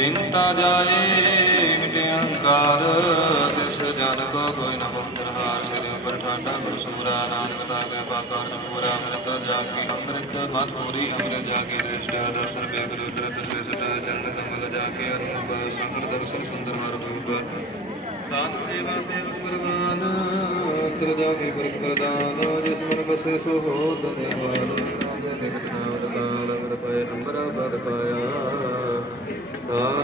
ਚਿੰਤਾ ਜਾਏ, ਮਿਟੇ ਅਹੰਕਾਰ, ਤਿਸ ਜਨ ਕੋ ਕੋਈ ਨ ਪਹੁੰਚਨ ਹਾਰ ਸਿਰ ਉਪਰ ਠਾਡਾ ਗੁਰ ਸੂਰਾ ਨਾਨਕ ਤਾ ਕੇ ਪਾਕਾਰ ਪੂਰਾ ਅੰਮ੍ਰਿਤ, ਜਾਗੀ, ਅੰਮ੍ਰਿਤ ਮਤ ਪੂਰੀ ਅੰਮ੍ਰਿਤ ਜਾਗੀ, ਦ੍ਰਿਸ਼ਟ ਦਰਸ਼ਨ ਬੇਗ ਰੁਦਰ ਤਸਵੇ ਸਦਾ ਚਰਨ ਕਮਲ ਜਾਕੇ ਅਰੂਪ ਸੰਕਰ ਦਰਸ਼ਨ ਸੁੰਦਰ ਹਰ ਰੂਪ ਸਾਧ ਸੇਵਾ, ਸੇਵਕ ਪ੍ਰਵਾਨ ਅੰਤਰ ਜਾਗੇ ਪਰਿਕ ਪ੍ਰਦਾਨ, ਜਿਸ ਮਨ ਬਸੇ ਸੋ ਹੋ ਧਨਵਾਨ ਨਿਕਟ ਨਾਮ ਕਾਲ ਅਮਰ ਪਏ, ਅੰਬਰਾ ਬਦ ਪਾਇਆ।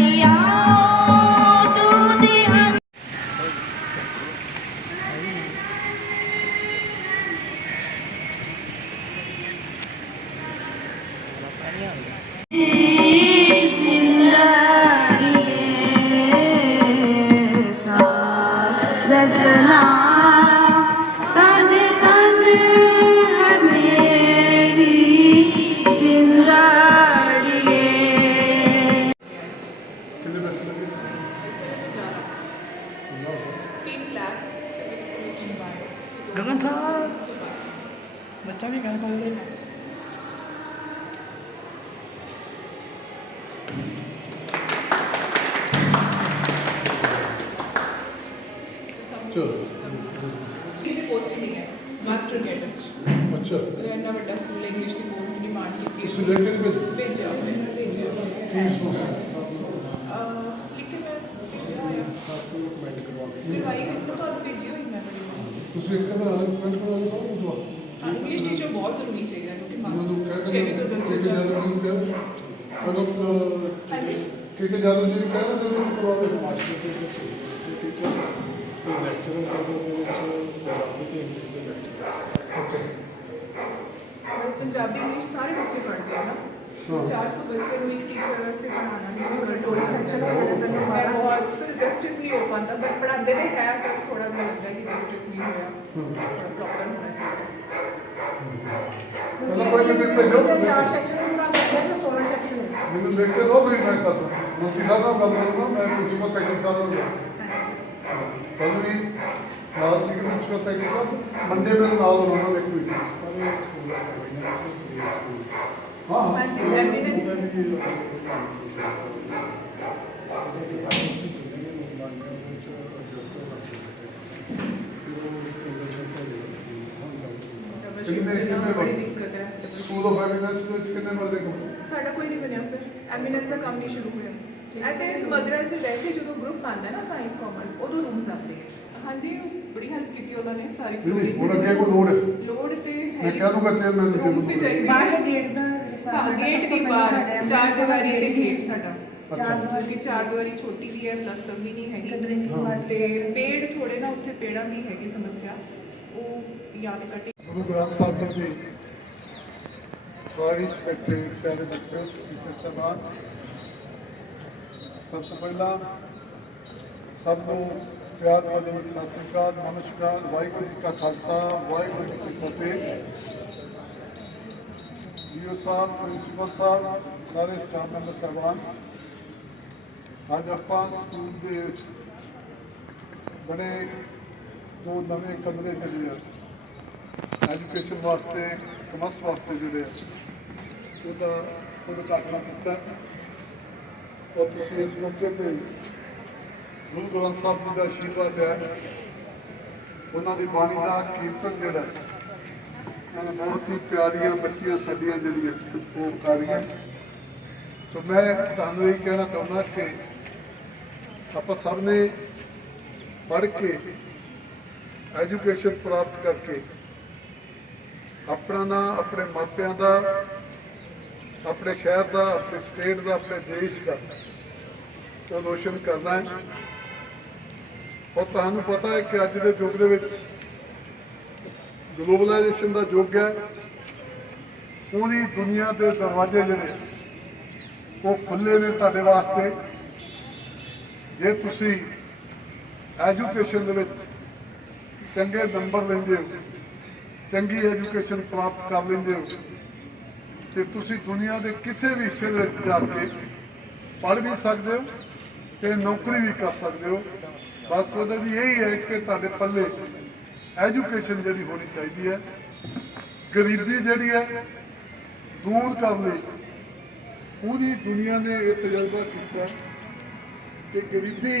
Yeah. ਗਗਨ ਸਾਹਿਬ ਬੱਚਾ ਵੀ ਗੱਲ ਕਰ ਰਿਹਾ ਚਲੋ ਦੀ ਪੋਸਟ ਮਿਲੀ ਹੈ ਮਾਸਟਰ ਕੈਡਰ ਚ ਅੱਛਾ ਇੰਨਾ ਵੱਡਾ ਸਕੂਲ ਇੰਗਲਿਸ਼ ਦੀ ਪੋਸਟ ਦੀ ਡਿਮਾਂਡ ਕੀਤੀ ਤੁਸੀਂ ਲੈ ਕੇ ਨਹੀਂ ਭੇਜੇ? ਭੇਜਿਆ ਹੋਇਆ ਭੇਜਿਆ ਹੋਇਆ ਕੀ ਸੋਚ ਅਹ, ਲਿਖ ਕੇ ਮੈਂ ਭੇਜਿਆ ਹੋਇਆ ਸਾਥ ਨੂੰ ਕਮੈਂਟ ਕਰਵਾ ਕੇ ਕਰਵਾਈ ਹੋਈ ਸੀ ਤੁਹਾਨੂੰ ਭੇਜੀ ਹੋਈ ਮੈਂ ਬੜੀ ਵਾਰ ਤੁਸੀਂ ਇੱਕ ਦਿਓ ਉਹ ਹਾਂ ਇੰਗਲਿਸ਼ ਟੀਚਰ ਬਹੁਤ ਜ਼ਰੂਰੀ ਚਾਹੀਦਾ ਕਿਉਂਕਿ ਮਾਸਟਰ ਕਹਿ 6 ਤੋਂ 10 ਕਿ ਜ਼ਿਆਦਾ ਨਹੀਂ ਕਹਿ ਅਗਰ ਹਾਂਜੀ। ਕਿ ਕਿ ਜ਼ਿਆਦਾ ਜੀ ਕਹਿ ਦੋ ਜਦੋਂ ਕਰਵਾ ਦਿਓ ਮਾਸਟਰ ਦੇ ਵਿੱਚ ਟੀਚਰ ਤੇ ਲੈਕਚਰਰ ਕਰਦੇ ਦੇ ਵਿੱਚ ਪੰਜਾਬੀ ਤੇ ਇੰਗਲਿਸ਼ ਦੇ ਲੈਕਚਰ ਓਕੇ ਪੰਜਾਬੀ ਇੰਗਲਿਸ਼ ਸਾਰੇ ਬੱਚੇ ਪੜ੍ਹਦੇ ਆ ਨਾ? 400 ਬੱਚੇ ਨੂੰ ਇੱਕ ਟੀਚਰ ਵਾਸਤੇ ਪੜ੍ਹਾਉਣਾ ਹੈ। ਰਿਸੋਰਸ ਸੈਕਸ਼ਨ ਹੈ। ਬਹੁਤ ਫਿਰ ਜਸਟਿਸ ਨਹੀਂ ਹੋ ਪਾਉਂਦਾ ਪਰ ਪੜ੍ਹਾਉਂਦੇ ਨੇ ਹੈ ਪਰ ਥੋੜਾ ਜਿਹਾ ਲੱਗਦਾ ਕਿ ਜਸਟਿਸ ਨਹੀਂ ਹੋਇਆ। ਪ੍ਰੋਪਰ ਹੋਣਾ ਚਾਹੀਦਾ। ਮਤਲਬ ਕੋਈ ਵੀ ਭੇਜੋ। ਚਾਰ ਸੈਕਸ਼ਨ ਬਣਾ ਸਕਦੇ ਜੋ 16 ਸੈਕਸ਼ਨ ਹੈ ਮੈਨੂੰ ਲਿਖ ਕੇ ਦੋ ਵੀ ਮੈਂ ਕਰਦਾ ਮੈਂ ਦਿਖਾ ਦਾ ਗੱਲ ਕਰੂੰਗਾ ਮੈਂ ਪ੍ਰਿੰਸੀਪਲ ਸੈਕਟਰੀ ਸਾਹਿਬ ਨੂੰ ਕੱਲ ਵੀ ਨਾਲ ਸੀ ਪ੍ਰਿੰਸੀਪਲ ਸੈਕਟਰੀ ਸਾਹਿਬ? ਮੰਡੇ ਮੇਰੇ ਨਾਲ ਉਹਨਾਂ ਦੇ ਕੋਈ ਸਾਰੇ ਸਕੂਲ ਹਾਂ ਹਾਂ ਹਾਂਜੀ ਐਮੀਨੈਂਸ ਕਿੰਨੇ ਕਿੰਨੇ ਬੜੀ ਦਿੱਕਤ ਹੈ ਸਕੂਲ ਆਫ ਐਮੀਨੈਂਸ ਵਿੱਚ ਕਿੰਨੇ ਮਰਦੇ ਕੰਮ ਸਾਡਾ ਕੋਈ ਨਹੀਂ ਬਣਿਆ ਸਰ ਐਮੀਨੈਂਸ ਦਾ ਕੰਮ ਨਹੀਂ ਸ਼ੁਰੂ ਹੋਇਆ। ਇਹ ਤੇ ਸਮਗਰਾ ਚ ਵੈਸੇ ਜਦੋਂ ਗਰੁੱਪ ਆਉਂਦਾ ਨਾ ਸਾਇੰਸ ਕਾਮਰਸ ਉਦੋਂ ਰੂਮਸ ਆਉਂਦੇ ਆ। ਹਾਂਜੀ ਬੜੀ ਹੈਲਪ ਕੀਤੀ ਉਹਨਾਂ ਨੇ ਸਾਰੀ ਨਹੀਂ ਹੁਣ ਅੱਗੇ ਕੋਈ ਹੈ? ਲੋਡ ਤੇ ਮੈਂ ਕਹਿ ਦੂੰਗਾ ਚੇਅਰਮੈਨ ਨੂੰ ਰੂਮਸ ਦੀ ਚਾਹੀਦੀ ਬਾਹਰ ਗੇਟ ਦਾ ਹਾਂ ਗੇਟ ਦੀ ਬਾਹਰ ਚਾਰ ਦੀਵਾਰੀ ਦੇ ਗੇਟ ਸਾਡਾ। ਚਾਰ ਦੀਵਾਰੀ ਚਾਰ ਦੀਵਾਰੀ ਛੋਟੀ ਵੀ ਹੈ ਪਲੱਸ ਵੀ ਨਹੀਂ ਹੈਗੀ। ਤੇ ਪੇੜ ਥੋੜੇ ਨਾ ਉੱਥੇ ਪੇੜਾਂ ਦੀ ਹੈਗੀ ਸਮੱਸਿਆ। ਉਹ ਯਾਦ ਕਰਕੇ ਗੁਰੂ ਗ੍ਰੰਥ ਸਾਹਿਬ ਜੀ ਦੀ ਸਵਾਰੀ ਚ ਬੈਠੇ ਪਿਆਰੇ ਬੱਚੇ ਟੀਚਰ ਸਾਹਿਬਾਨ ਸਭ ਤੋਂ ਪਹਿਲਾਂ ਸਭ ਨੂੰ ਪਿਆਰ ਭਰੀ ਸਤਿ ਸ੍ਰੀ ਅਕਾਲ ਨਮਸਕਾਰ ਵਾਹਿਗੁਰੂ ਜੀ ਕਾ ਖਾਲਸਾ ਵਾਹਿਗੁਰੂ ਜੀ ਕੀ ਫਤਿਹ। ਜੀਓ ਸਾਹਿਬ, ਪ੍ਰਿੰਸੀਪਲ ਸਾਹਿਬ, ਸਾਰੇ ਸਟਾਫ ਮੈਂਬਰ ਸਾਹਿਬਾਨ। ਅੱਜ ਆਪਾਂ ਸਕੂਲ ਦੇ ਬਣੇ ਦੋ ਨਵੇਂ ਕਮਰੇ ਜਿਹੜੇ ਆ ਐਜੂਕੇਸ਼ਨ ਵਾਸਤੇ ਕਮਰਸ ਵਾਸਤੇ ਜਿਹੜੇ ਆ, ਉਹਦਾ ਉਦਘਾਟਨ ਕੀਤਾ। ਔਰ ਤੁਸੀਂ ਇਸ ਮੌਕੇ ਤੇ ਗੁਰੂ ਗ੍ਰੰਥ ਸਾਹਿਬ ਜੀ ਦਾ ਆਸ਼ੀਰਵਾਦ ਹੈ। ਉਹਨਾਂ ਦੀ ਬਾਣੀ ਦਾ ਕੀਰਤਨ ਜਿਹੜਾ ਹੈ, ਬਹੁਤ ਹੀ ਪਿਆਰੀਆਂ ਬੱਚੀਆਂ ਸਾਡੀਆਂ ਜਿਹੜੀਆਂ ਉਹ ਕਰ ਰਹੀਆਂ। ਸੋ ਮੈਂ ਤੁਹਾਨੂੰ ਇਹ ਕਹਿਣਾ ਚਾਹੁੰਦਾ ਕਿ ਆਪਾਂ ਸਭ ਨੇ ਪੜ੍ਹ ਕੇ ਐਜੂਕੇਸ਼ਨ ਪ੍ਰਾਪਤ ਕਰਕੇ ਆਪਣਾ ਨਾ ਆਪਣੇ ਮਾਪਿਆਂ ਦਾ ਆਪਣੇ ਸ਼ਹਿਰ ਦਾ ਆਪਣੇ ਸਟੇਟ ਦਾ ਆਪਣੇ ਦੇਸ਼ ਦਾ ਉਹ ਰੋਸ਼ਨ ਕਰਨਾ ਹੈ। ਔਰ ਤੁਹਾਨੂੰ ਪਤਾ ਹੈ ਕਿ ਅੱਜ ਦੇ ਯੁੱਗ ਦੇ ਵਿੱਚ ਗਲੋਬਲਾਈਜੇਸ਼ਨ ਦਾ ਯੁੱਗ ਹੈ। ਪੂਰੀ ਦੁਨੀਆ ਦੇ ਦਰਵਾਜ਼ੇ ਜਿਹੜੇ ਉਹ ਖੁੱਲੇ ਨੇ ਤੁਹਾਡੇ ਵਾਸਤੇ। ਜੇ ਤੁਸੀਂ ਐਜੂਕੇਸ਼ਨ ਦੇ ਵਿੱਚ ਚੰਗੇ ਨੰਬਰ ਲੈਂਦੇ ਹੋ, ਚੰਗੀ ਐਜੂਕੇਸ਼ਨ ਪ੍ਰਾਪਤ ਕਰ ਲੈਂਦੇ ਹੋ, ਤੇ ਤੁਸੀਂ ਦੁਨੀਆ ਦੇ ਕਿਸੇ ਵੀ ਹਿੱਸੇ ਦੇ ਵਿੱਚ ਜਾ ਕੇ ਪੜ੍ਹ ਵੀ ਸਕਦੇ ਹੋ ਤੇ ਨੌਕਰੀ ਵੀ ਕਰ ਸਕਦੇ ਹੋ। ਬਸ ਉਹਦੇ ਦੀ ਇਹੀ ਹੈ ਕਿ ਤੁਹਾਡੇ ਪੱਲੇ ਐਜੂਕੇਸ਼ਨ ਜਿਹੜੀ ਹੋਣੀ ਚਾਹੀਦੀ ਹੈ, ਗਰੀਬੀ ਜਿਹੜੀ ਹੈ, ਦੂਰ ਕਰਨ ਲਈ ਪੂਰੀ ਦੁਨੀਆ ਨੇ ਇਹ ਤਜਰਬਾ ਕੀਤਾ ਕਿ ਗਰੀਬੀ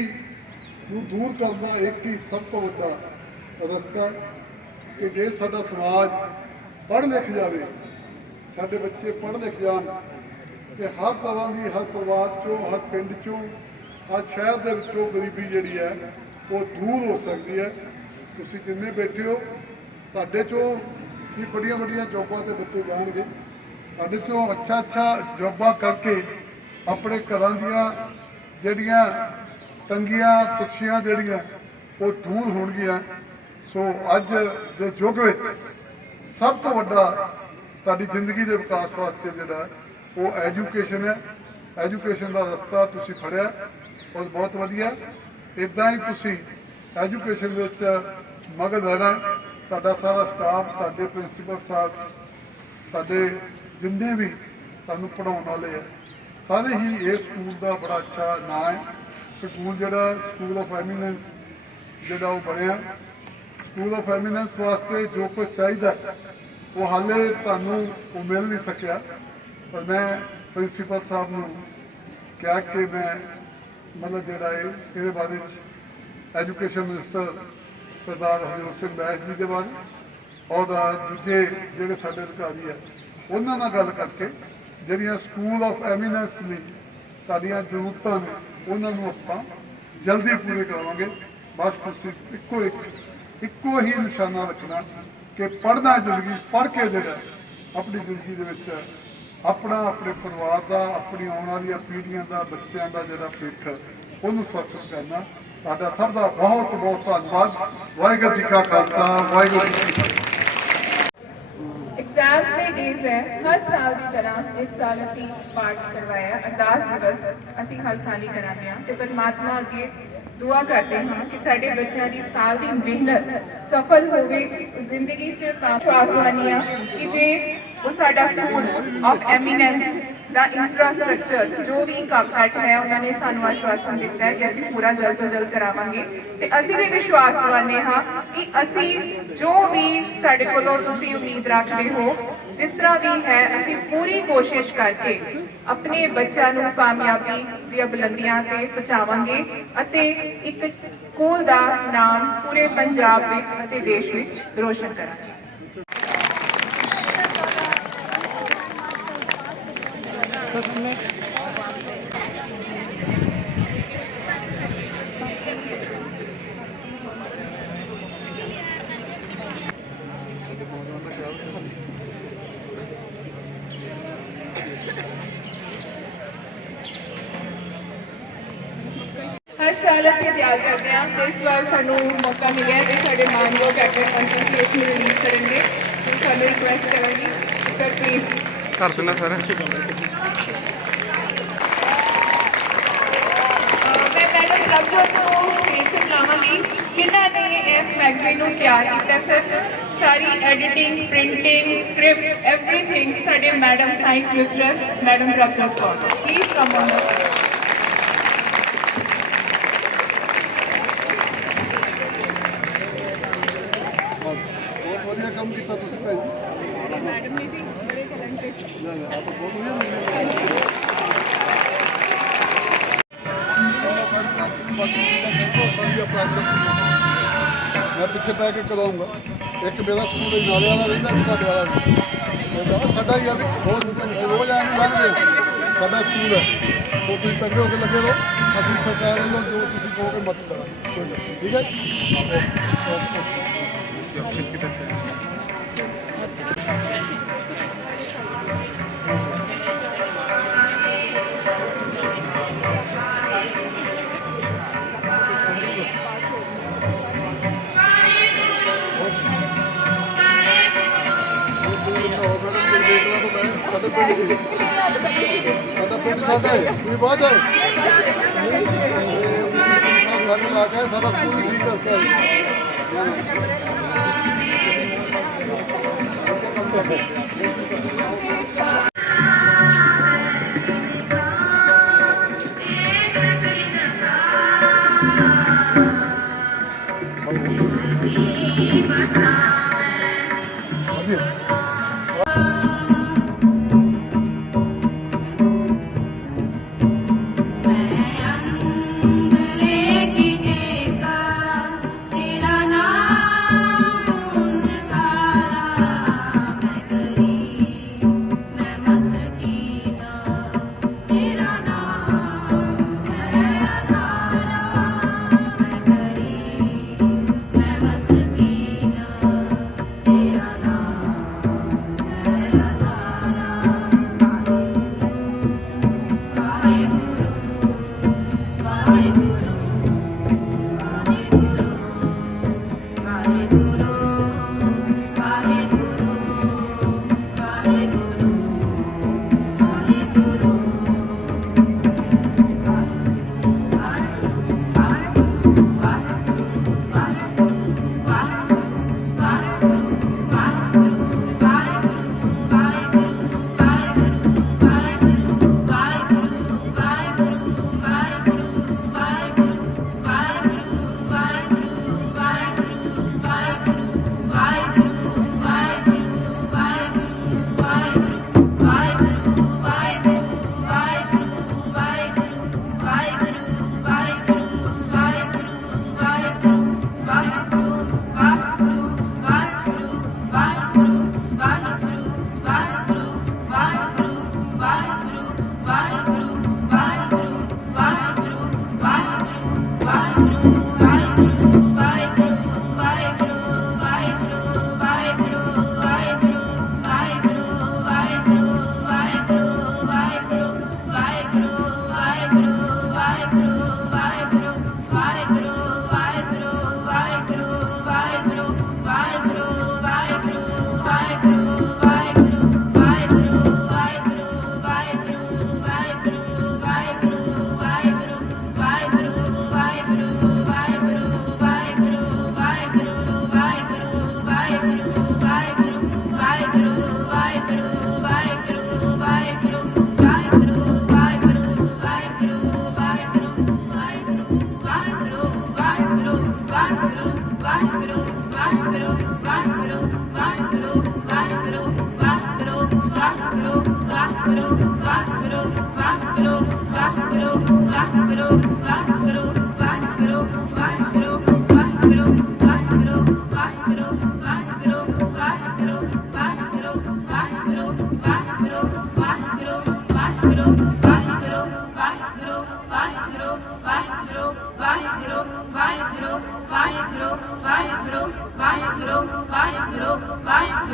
ਨੂੰ ਦੂਰ ਕਰਨ ਦਾ ਇੱਕ ਹੀ ਸਭ ਤੋਂ ਵੱਡਾ ਰਸਤਾ ਹੈ ਕਿ ਜੇ ਸਾਡਾ ਸਮਾਜ ਪੜ੍ਹ ਲਿਖ ਜਾਵੇ, ਸਾਡੇ ਬੱਚੇ ਪੜ੍ਹ ਲਿਖ ਜਾਣ, ਤੇ ਹਰ ਤਰ੍ਹਾਂ ਦੀ, ਹਰ ਪਰਿਵਾਰ ਚੋਂ, ਹਰ ਪਿੰਡ ਚੋਂ, ਹਰ ਸ਼ਹਿਰ ਦੇ ਵਿੱਚੋਂ ਗਰੀਬੀ ਜਿਹੜੀ ਹੈ, ਉਹ ਦੂਰ ਹੋ ਸਕਦੀ ਹੈ। ਤੁਸੀਂ ਜਿੰਨੇ ਬੈਠੇ ਹੋ, ਤੁਹਾਡੇ ਚੋਂ ਵੀ ਬੜੀਆਂ ਬੜੀਆਂ ਜੋਬਾਂ ਤੇ ਬੱਚੇ ਜਾਣਗੇ। ਸਾਡੇ ਚੋਂ ਅੱਛਾ ਅੱਛਾ ਜੋਬਾਂ ਕਰਕੇ ਆਪਣੇ ਘਰਾਂ ਦੀਆਂ ਜਿਹੜੀਆਂ ਤੰਗੀਆਂ ਖੁਸ਼ੀਆਂ ਜਿਹੜੀਆਂ, ਉਹ ਦੂਰ ਹੋਣਗੀਆਂ। ਸੋ ਅੱਜ ਦੇ ਯੁੱਗ ਵਿੱਚ ਸਭ ਤੋਂ ਵੱਡਾ ਤੁਹਾਡੀ ਜ਼ਿੰਦਗੀ ਦੇ ਵਿਕਾਸ ਵਾਸਤੇ ਜਿਹੜਾ, ਉਹ ਐਜੂਕੇਸ਼ਨ ਹੈ। ਐਜੂਕੇਸ਼ਨ ਦਾ ਰਸਤਾ ਤੁਸੀਂ ਫੜਿਆ, ਔਰ ਬਹੁਤ ਵਧੀਆ। ਇਦਾਂ ਹੀ ਤੁਸੀਂ ਐਜੂਕੇਸ਼ਨ ਵਿੱਚ ਮਗਨ ਰਹਿਣਾ, ਤੁਹਾਡਾ ਸਾਰਾ ਸਟਾਫ ਤੁਹਾਡੇ ਪ੍ਰਿੰਸੀਪਲ ਸਾਹਿਬ, ਤੁਹਾਡੇ ਜਿੰਨੇ ਵੀ ਤੁਹਾਨੂੰ ਪੜਾਉਣ ਵਾਲੇ ਆ, ਸਾਰੇ ਹੀ ਇਸ ਸਕੂਲ ਦਾ ਬੜਾ ਅੱਛਾ ਨਾਂ ਹੈ। ਸਕੂਲ ਜਿਹੜਾ ਸਕੂਲ ਆਫ ਐਮੀਨੈਂਸ ਜਿਹੜਾ ਉਹ ਬਣਿਆ। ਸਕੂਲ ਆਫ ਐਮੀਨੈਂਸ ਵਾਸਤੇ ਜੋ ਕੁਝ ਚਾਹੀਦਾ, ਉਹ ਹਾਲੇ ਤੁਹਾਨੂੰ ਉਹ ਮਿਲ ਨਹੀਂ ਸਕਿਆ। ਪਰ ਮੈਂ ਪ੍ਰਿੰਸੀਪਲ ਸਾਹਿਬ ਨੂੰ ਕਿਹਾ ਕਿ ਮੈਂ ਮਤਲਬ ਜਿਹੜਾ ਇਹ, ਇਹਦੇ ਬਾਰੇ ਚ ਐਜੂਕੇਸ਼ਨ ਮਿਨਿਸਟਰ ਸਰਦਾਰ ਹਰਜੋਤ ਸਿੰਘ ਬੈਸ ਜੀ ਦੇ ਬਾਰੇ ਔਰ ਦੂਜੇ ਜਿਹੜੇ ਸਾਡੇ ਅਧਿਕਾਰੀ ਆ, ਉਹਨਾਂ ਨਾਲ ਗੱਲ ਕਰਕੇ ਜਿਹੜੀਆਂ ਸਕੂਲ ਆਫ ਐਮੀਨੈਂਸ ਨੇ, ਸਾਡੀਆਂ ਜ਼ਰੂਰਤਾਂ ਨੇ, ਉਹਨਾਂ ਨੂੰ ਆਪਾਂ ਜਲਦੀ ਪੂਰੇ ਕਰਾਵਾਂਗੇ। ਬਸ ਤੁਸੀਂ ਇੱਕੋ ਇੱਕ, ਇੱਕੋ ਹੀ ਨਿਸ਼ਾਨਾ ਰੱਖਣਾ ਕਿ ਪੜ੍ਹਨਾ ਜ਼ਿੰਦਗੀ ਪੜ੍ਹ ਕੇ ਜਿਹੜਾ ਆਪਣੀ ਜ਼ਿੰਦਗੀ ਦੇ ਵਿੱਚ ਆਪਣਾ, ਆਪਣੇ ਪਰਿਵਾਰ ਦਾ, ਆਪਣੀ ਆਉਣ ਵਾਲੀਆਂ ਪੀੜ੍ਹੀਆਂ ਦਾ, ਬੱਚਿਆਂ ਦਾ ਜਿਹੜਾ ਭਵਿੱਖ, ਉਹਨੂੰ ਸੁਰੱਖਿਅਤ ਕਰਨਾ। ਤੁਹਾਡਾ ਸਭ ਦਾ ਬਹੁਤ ਬਹੁਤ ਧੰਨਵਾਦ। ਵਾਹਿਗੁਰੂ ਜੀ ਕਾ ਖਾਲਸਾ, ਵਾਹਿਗੁਰੂ ਜੀ ਕੀ ਫਤਿਹ। ਐਗਜ਼ਾਮਸ ਦੇ ਡੇਜ਼ ਹੈ। ਹਰ ਸਾਲ ਦੀ ਤਰ੍ਹਾਂ ਇਸ ਸਾਲ ਅਸੀਂ ਪਾਠ ਕਰਵਾਇਆ। ਅਰਦਾਸ ਦਿਵਸ ਅਸੀਂ ਹਰ ਸਾਲ ਹੀ ਕਰਾਉਂਦੇ ਹਾਂ ਤੇ ਪਰਮਾਤਮਾ ਅੱਗੇ ਦੁਆ ਕਰਦੇ ਹਾਂ ਕਿ ਸਾਡੇ ਬੱਚਿਆਂ ਦੀ ਸਾਲ ਦੀ ਮਿਹਨਤ ਸਫਲ ਹੋਵੇ, ਜ਼ਿੰਦਗੀ 'ਚ ਕਾਮਯਾਬੀ ਆ ਕਿ ਜੇ ਉਹ ਸਾਡਾ ਸਕੂਲ ਆਫ ਐਮੀਨੈਂਸ ਦਾ ਇਨਫਰਾਸਟ੍ਰਕਚਰ ਜੋ ਵੀ ਕਾਪਰੇਟ ਹੈ, ਉਹਨਾਂ ਨੇ ਸਾਨੂੰ ਆਸ਼ਵਾਸਨ ਦਿੱਤਾ ਹੈ ਕਿ ਅਸੀਂ ਪੂਰਾ ਜਲਦ ਤੋਂ ਜਲਦ ਕਰਾਵਾਂਗੇ। ਤੇ ਅਸੀਂ ਵੀ ਵਿਸ਼ਵਾਸ ਦਿਵਾਉਂਦੇ ਹਾਂ ਕਿ ਅਸੀਂ ਜੋ ਵੀ ਸਾਡੇ ਕੋਲੋਂ ਤੁਸੀਂ ਉਮੀਦ ਰੱਖਦੇ ਹੋ, ਜਿਸ ਤਰ੍ਹਾਂ ਵੀ ਹੈ, ਅਸੀਂ ਪੂਰੀ ਕੋਸ਼ਿਸ਼ ਕਰਕੇ ਆਪਣੇ ਬੱਚਿਆਂ ਨੂੰ ਕਾਮਯਾਬੀ ਦੀਆਂ ਬੁਲੰਦੀਆਂ ਤੇ ਪਹੁੰਚਾਵਾਂਗੇ ਅਤੇ ਇੱਕ ਸਕੂਲ ਦਾ ਨਾਮ ਪੂਰੇ ਪੰਜਾਬ ਵਿੱਚ ਅਤੇ ਦੇਸ਼ ਵਿੱਚ ਰੋਸ਼ਨ ਕਰਾਂਗੇ। ਹਰ ਸਾਲ ਅਸੀਂ ਤਿਆਰ ਕਰਦੇ ਹਾਂ ਤੇ ਇਸ ਵਾਰ ਸਾਨੂੰ ਮੌਕਾ ਮਿਲਿਆ ਕਿ ਸਾਡੇ ਮਾਨਯੋਗ ਐਕਟਰ ਕੰਚਨ ਕੇਸ ਨੂੰ ਰਿਲੀਜ਼ ਕਰਨਗੇ। ਤੇ ਸਾਨੂੰ ਰਿਕੁਐਸਟ ਕਰਾਂਗੀ ਸਰ ਪਲੀਜ਼ ਕਰ ਦੇਣਾ ਸਾਰਾ ਮੈਂ ਮੈਡਮ ਲਵਜੋਤ ਨੂੰ ਸਟੇਜ ਜਿਨ੍ਹਾਂ ਨੇ ਇਸ ਮੈਗਜ਼ੀਨ ਨੂੰ ਤਿਆਰ ਕੀਤਾ, ਸਰ। ਸਾਰੀ ਐਡੀਟਿੰਗ ਪ੍ਰਿੰਟਿੰਗ ਸਕ੍ਰਿਪਟ ਐਵਰੀਥਿੰਗ ਸਾਡੇ madam science mistress madam Lovejot Kaur. Please come on ਬਹੁਤ ਵਧੀਆ ਕੰਮ ਕੀਤਾ ਤੁਸੀਂ ਭਾਈ ਜੀ ਮੈਡਮ ਨੇ ਜੀ ਬੜੇ ਟੈਲੈਂਟਡ ਨਾ ਨਾ ਆਪ ਬਹੁਤ ਵਧੀਆ ਕੰਮ ਮੈਂ ਪਿੱਛੇ ਪੈ ਕੇ ਕਰਾਉਂਗਾ ਇੱਕ ਮੇਰਾ ਸਕੂਲ ਦੇ ਨਾਲੇ ਵਾਲਾ ਰਹਿੰਦਾ ਇੱਕ ਸਾਡੇ ਵਾਲਾ ਰਹਿੰਦਾ। ਸਾਡਾ ਹੀ ਆ ਵੀ ਹੋਰ ਰੋਜ਼ ਆਣ ਲੰਘਦੇ ਸਾਡਾ ਸਕੂਲ ਹੈ। ਉਹ ਤੁਸੀਂ ਤਗੜੇ ਹੋ ਕੇ ਲੱਗੇ ਰਹੋ। ਅਸੀਂ ਸਰਕਾਰ ਵੱਲੋਂ ਜੋ ਤੁਸੀਂ ਕਹੋਗੇ ਮਦਦ ਕਰਾਂਗੇ ਠੀਕ ਹੈ? ਸਾਡਾ ਪਿੰਡ ਸਾਡਾ ਪਿੰਡ ਸਾਡਾ ਹੈ ਤੁਸੀਂ ਬਾਅਦ ਹੈ ਸਾਡੇ ਲਾ ਕੇ ਸਾਡਾ ਸਕੂਲ ਠੀਕ ਕਰਕੇ